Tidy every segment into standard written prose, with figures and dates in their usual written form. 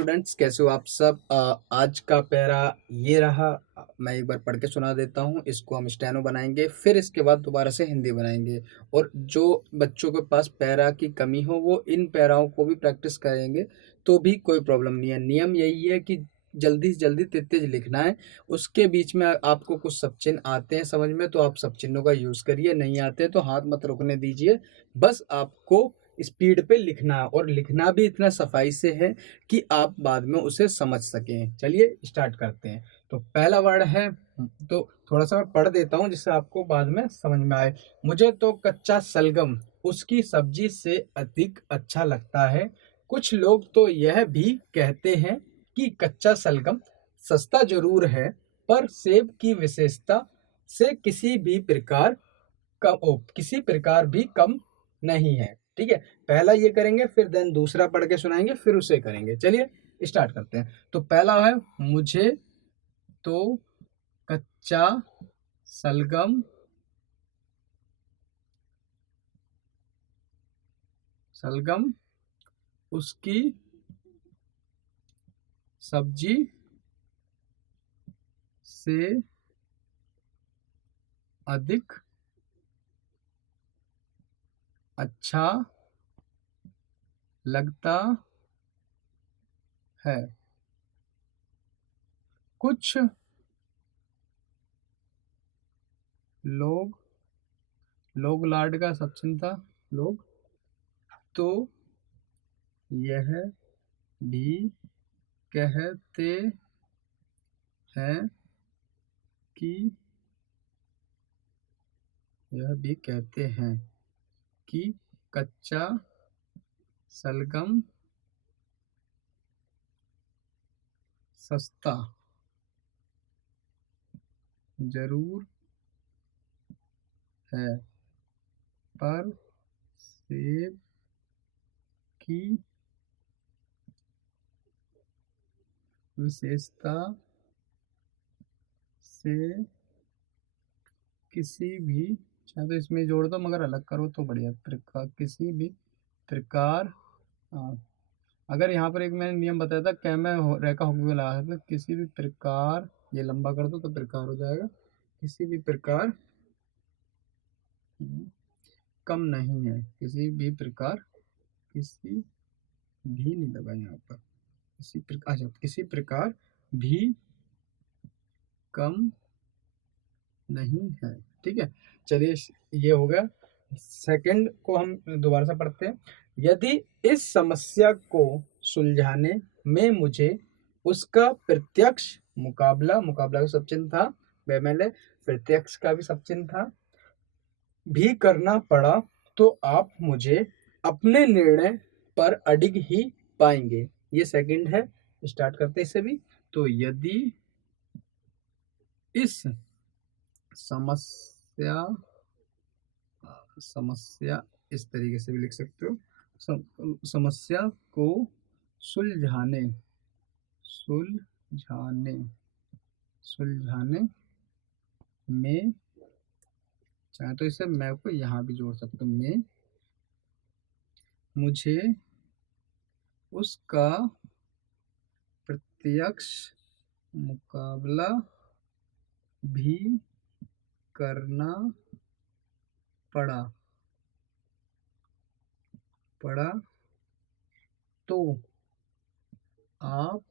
Students, कैसे हो आप सब। आज का पैरा ये रहा। मैं एक बार पढ़ के सुना देता हूँ। इसको हम स्टेनो बनाएंगे, फिर इसके बाद दोबारा से हिंदी बनाएंगे। और जो बच्चों के पास पैरा की कमी हो वो इन पैराओं को भी प्रैक्टिस करेंगे तो भी कोई प्रॉब्लम नहीं है। नियम यही है कि जल्दी से जल्दी तेज तेज लिखना है। उसके बीच में आपको कुछ सब चिन्ह आते हैं समझ में तो आप सब चिन्हों का यूज़ करिए, नहीं आते तो हाथ मत रुकने दीजिए। बस आपको स्पीड पे लिखना है और लिखना भी इतना सफाई से है कि आप बाद में उसे समझ सकें। चलिए स्टार्ट करते हैं। तो पहला वर्ड है, तो थोड़ा सा मैं पढ़ देता हूँ जिससे आपको बाद में समझ में आए। मुझे तो कच्चा सलगम उसकी सब्जी से अधिक अच्छा लगता है। कुछ लोग तो यह भी कहते हैं कि कच्चा सलगम सस्ता जरूर है, पर सेब की विशेषता से किसी प्रकार भी कम नहीं है। ठीक है, पहला ये करेंगे, फिर देन दूसरा पढ़ के सुनाएंगे, फिर उसे करेंगे। चलिए स्टार्ट करते हैं। तो पहला है, मुझे तो कच्चा सलगम सलगम उसकी सब्जी से अधिक अच्छा लगता है। कुछ लोग लोग लाड का सब चिंता लोग तो यह भी कहते हैं कि कच्चा सलगम सस्ता जरूर है, पर सेब की विशेषता से किसी भी, चाहे तो इसमें जोड़ दो मगर अलग करो तो बढ़िया, प्रकार किसी भी प्रकार। हाँ, अगर यहाँ पर एक मैंने नियम बताया था कै में रेखा होगी लगा है, तो किसी भी प्रकार ये लंबा कर दो तो प्रकार हो जाएगा। किसी भी प्रकार कम नहीं है। किसी भी प्रकार, किसी भी नहीं लगा यहाँ पर, किसी प्रकार, अच्छा किसी प्रकार भी कम नहीं है। ठीक है, चलिए ये हो गया। सेकंड को हम दोबारा से पढ़ते हैं। यदि इस समस्या को सुलझाने में मुझे उसका प्रत्यक्ष मुकाबला का सब चिन्ह था, बेमेले प्रत्यक्ष का भी सब चिन्ह था, भी करना पड़ा तो आप मुझे अपने निर्णय पर अडिग ही पाएंगे। ये सेकंड है। स्टार्ट करते हैं इससे भी। तो यदि इस समस्या समस्या इस तरीके से भी लिख सकते हो, समस्या को सुलझाने सुलझाने सुलझाने में, चाहे तो इसे मैं को यहाँ भी जोड़ सकता हूँ, में मुझे उसका प्रत्यक्ष मुकाबला भी करना पड़ा तो आप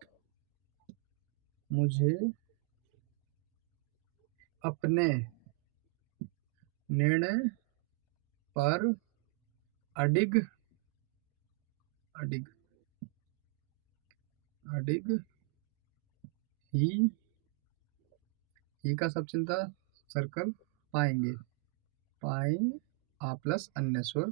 मुझे अपने निर्णय पर अडिग अडिग अडिग ही का सब चिंता सर्कल पाएंगे, आ प्लस अन्य स्वर।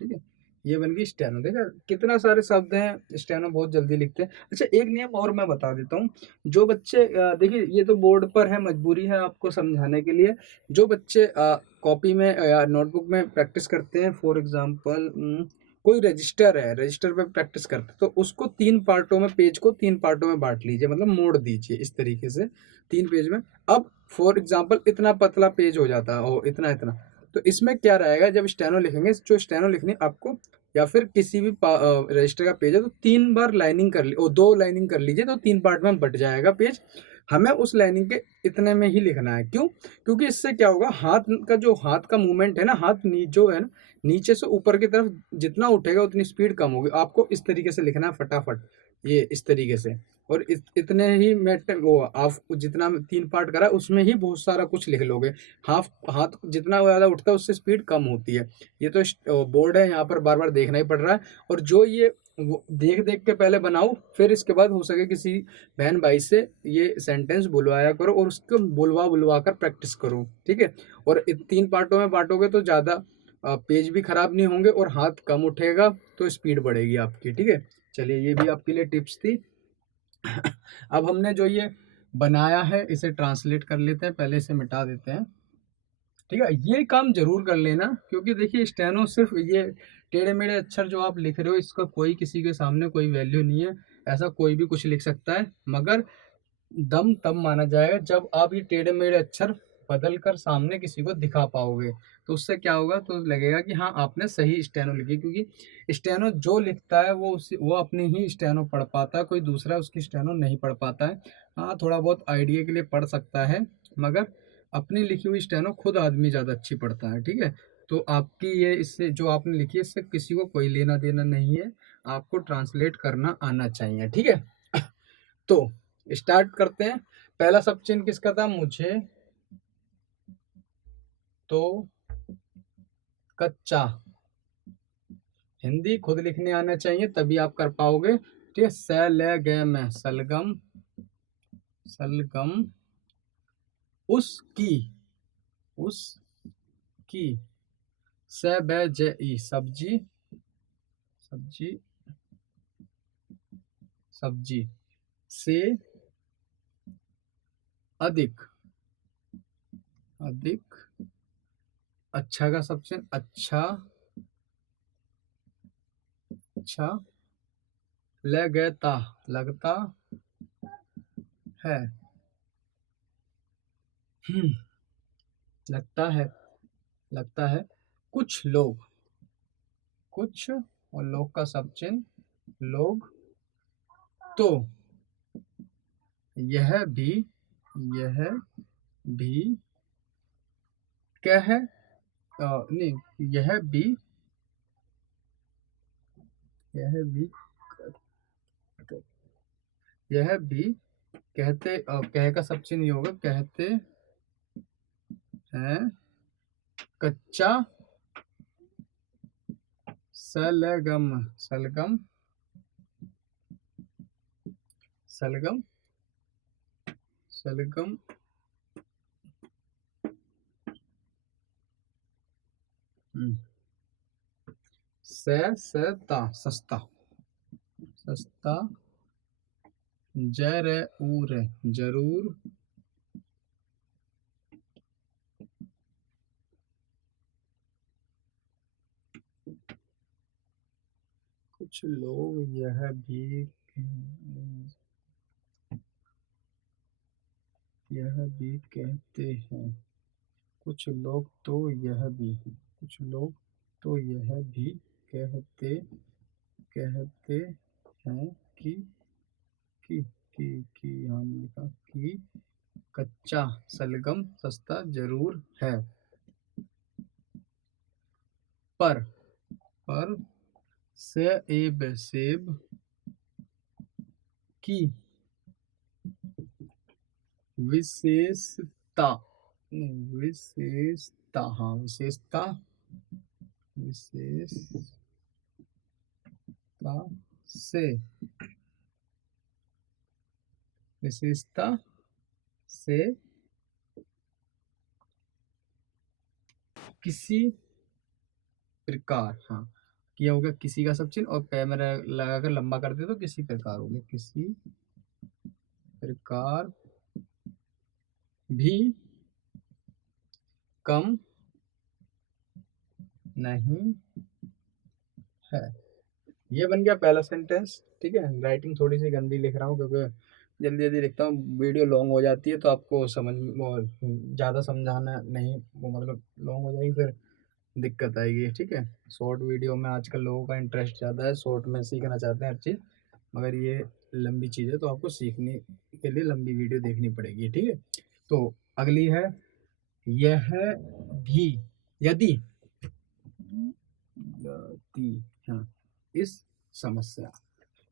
ठीक है, ये बन गई स्टेनो। देखा कितना सारे शब्द हैं, स्टेनो बहुत जल्दी लिखते हैं। अच्छा, एक नियम और मैं बता देता हूँ। जो बच्चे देखिए ये तो बोर्ड पर है, मजबूरी है आपको समझाने के लिए। जो बच्चे कॉपी में या नोटबुक में प्रैक्टिस करते हैं, फॉर एग्जांपल कोई रजिस्टर है, रजिस्टर पे प्रैक्टिस करते हैं, तो उसको पेज को तीन पार्टों में बांट लीजिए, मतलब मोड़ दीजिए इस तरीके से 3 पेज में। अब फॉर एग्जाम्पल इतना पतला पेज हो जाता है, ओ इतना इतना। तो इसमें क्या रहेगा, जब स्टेनो लिखेंगे, जो स्टेनो लिखनी आपको या फिर किसी भी रजिस्टर का पेज है तो 3 बार लाइनिंग कर ली और 2 लाइनिंग कर लीजिए तो 3 पार्ट में बट जाएगा पेज। हमें उस लाइनिंग के इतने में ही लिखना है। क्यों? क्योंकि इससे क्या होगा, हाथ का मूवमेंट है ना, हाथ जो है ना नीचे से ऊपर की तरफ जितना उठेगा उतनी स्पीड कम होगी। आपको इस तरीके से लिखना है फटाफट, ये इस तरीके से। और इतने ही मेट वो आप जितना 3 पार्ट करा उसमें ही बहुत सारा कुछ लिख लोगे। हाथ जितना ज़्यादा उठता है उससे स्पीड कम होती है। ये तो बोर्ड है, यहाँ पर बार बार देखना ही पड़ रहा है। और जो ये वो देख देख के पहले बनाओ, फिर इसके बाद हो सके किसी बहन भाई से ये सेंटेंस बुलवाया करो और उसको बुलवा बुलवा कर प्रैक्टिस करो, ठीक है। और 3 पार्टों में बांटोगे तो ज़्यादा पेज भी खराब नहीं होंगे और हाथ कम उठेगा तो स्पीड बढ़ेगी आपकी, ठीक है। चलिए, ये भी आपके लिए टिप्स थी। अब हमने जो ये बनाया है इसे ट्रांसलेट कर लेते हैं, पहले इसे मिटा देते हैं, ठीक है। ये काम जरूर कर लेना, क्योंकि देखिए स्टेनो सिर्फ ये टेढ़े मेढ़े अक्षर जो आप लिख रहे हो इसका कोई किसी के सामने कोई वैल्यू नहीं है। ऐसा कोई भी कुछ लिख सकता है, मगर दम तब माना जाएगा जब आप ये टेढ़े मेढ़े अक्षर बदल कर सामने किसी को दिखा पाओगे। तो उससे क्या होगा, तो लगेगा कि हाँ आपने सही स्टेनो लिखी, क्योंकि स्टेनो जो लिखता है वो अपनी ही स्टेनो पढ़ पाता है, कोई दूसरा उसकी स्टेनो नहीं पढ़ पाता है। हाँ, थोड़ा बहुत आइडिया के लिए पढ़ सकता है, मगर अपनी लिखी हुई स्टेनो खुद आदमी ज़्यादा अच्छी पढ़ता है, ठीक है। तो आपकी ये इससे जो आपने लिखी है इससे किसी को कोई लेना देना नहीं है, आपको ट्रांसलेट करना आना चाहिए, ठीक है। तो स्टार्ट करते हैं। पहला सब चिन्ह किसका था? मुझे तो कच्चा हिंदी खुद लिखने आना चाहिए, तभी आप कर पाओगे, ठीक है। सलगम सलगम सलगम उसकी उसकी सब्जी सब्जी सब्जी सब्जी से अधिक अधिक अच्छा का सब चिन्ह अच्छा अच्छा लगता लगता है हम्म, लगता है कुछ और लोग का सब चिन्ह लोग। तो यह भी यह भी कह नहीं यह भी यह भी कहते कह का सब चिन्ह नहीं होगा, कहते हैं कच्चा सलगम सलगम सलगम सलगम सस्ता सस्ता सस्ता जरूर जरूर कुछ लोग यह भी कहते हैं कुछ लोग तो यह भी कुछ लोग तो यह भी कहते कहते हैं कि कि कि हमने लिखा कि कच्चा सलगम सस्ता जरूर है, पर पर सेब की विशेषता विशेषता हाँ विशेषता से विशेषता से किसी प्रकार, हाँ किया होगा किसी का सब चिन्ह और पैर में लगाकर लंबा कर दे तो किसी प्रकार हो गया, किसी प्रकार भी कम नहीं है। ये बन गया पहला सेंटेंस, ठीक है। राइटिंग थोड़ी सी गंदी लिख रहा हूँ क्योंकि जल्दी जल्दी लिखता हूँ, वीडियो लॉन्ग हो जाती है तो आपको समझ वो ज़्यादा समझाना नहीं, वो मतलब लॉन्ग हो जाएगी, फिर दिक्कत आएगी। ठीक है, शॉर्ट वीडियो में आजकल लोगों का इंटरेस्ट ज़्यादा है, शॉर्ट में सीखना चाहते हैं हर चीज़, मगर ये लंबी चीज़ है तो आपको सीखने के लिए लंबी वीडियो देखनी पड़ेगी। ठीक है, तो अगली है यह भी, यदि, यदि, हाँ, इस समस्या,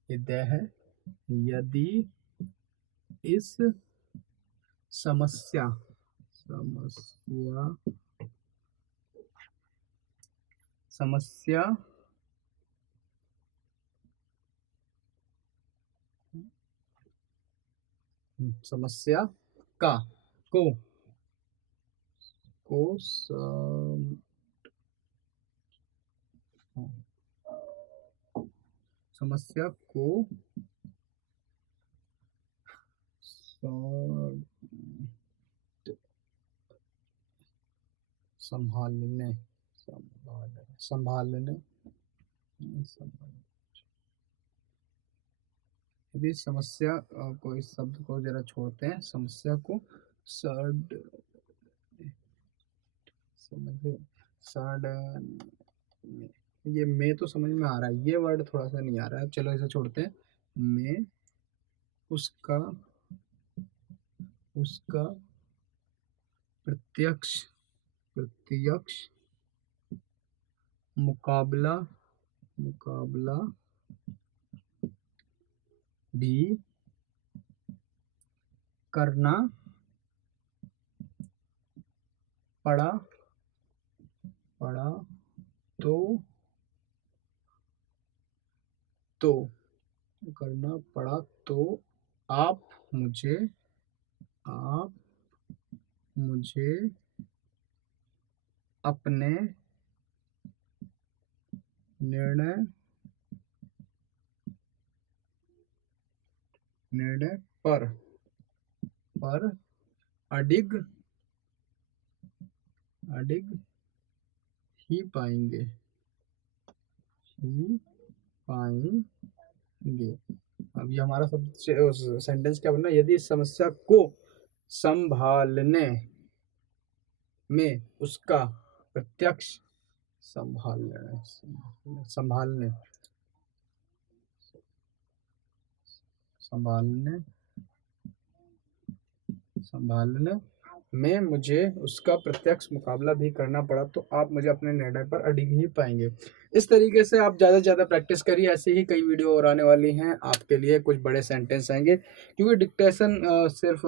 यदि है, यदि इस समस्या, समस्या, समस्या समस्या का को समस्या को संभालने, संभालने, यदि समस्या को, इस शब्द को जरा छोड़ते हैं, समस्या को सड, सड, ये मैं तो समझ में आ रहा है, ये वर्ड थोड़ा सा नहीं आ रहा है, चलो इसे छोड़ते हैं। मैं उसका, उसका प्रत्यक्ष, प्रत्यक्ष मुकाबला, मुकाबला भी करना पड़ा, पड़ा तो करना पड़ा तो आप मुझे, आप मुझे अपने निर्णय, निर्णय पर अडिग, अडिग ही पाएंगे, ही पाएंगे। अब ये हमारा सब सेंटेंस क्या बनना, यदि इस समस्या को संभालने में उसका प्रत्यक्ष, संभालने, संभालने, संभालने, संभालने में मुझे उसका प्रत्यक्ष मुकाबला भी करना पड़ा तो आप मुझे अपने निर्णय पर अडिग ही पाएंगे। इस तरीके से आप ज़्यादा से ज़्यादा प्रैक्टिस करिए, ऐसे ही कई वीडियो और आने वाली हैं आपके लिए, कुछ बड़े सेंटेंस आएंगे, क्योंकि डिक्टेशन सिर्फ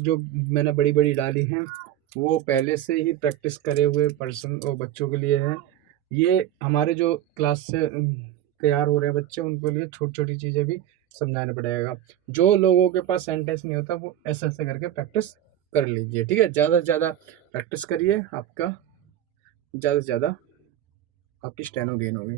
जो मैंने बड़ी बड़ी डाली हैं वो पहले से ही प्रैक्टिस करे हुए पर्सन और बच्चों के लिए है। ये हमारे जो क्लास से तैयार हो रहे हैं बच्चे, उनके लिए छोटी छोटी चीज़ें भी समझाना पड़ेगा। जो लोगों के पास सेंटेंस नहीं होता वो ऐसे ऐसे करके प्रैक्टिस कर लीजिए। ठीक है, ज़्यादा से ज़्यादा प्रैक्टिस करिए, आपका ज़्यादा से ज़्यादा आपकी स्टेनो गेन होगी।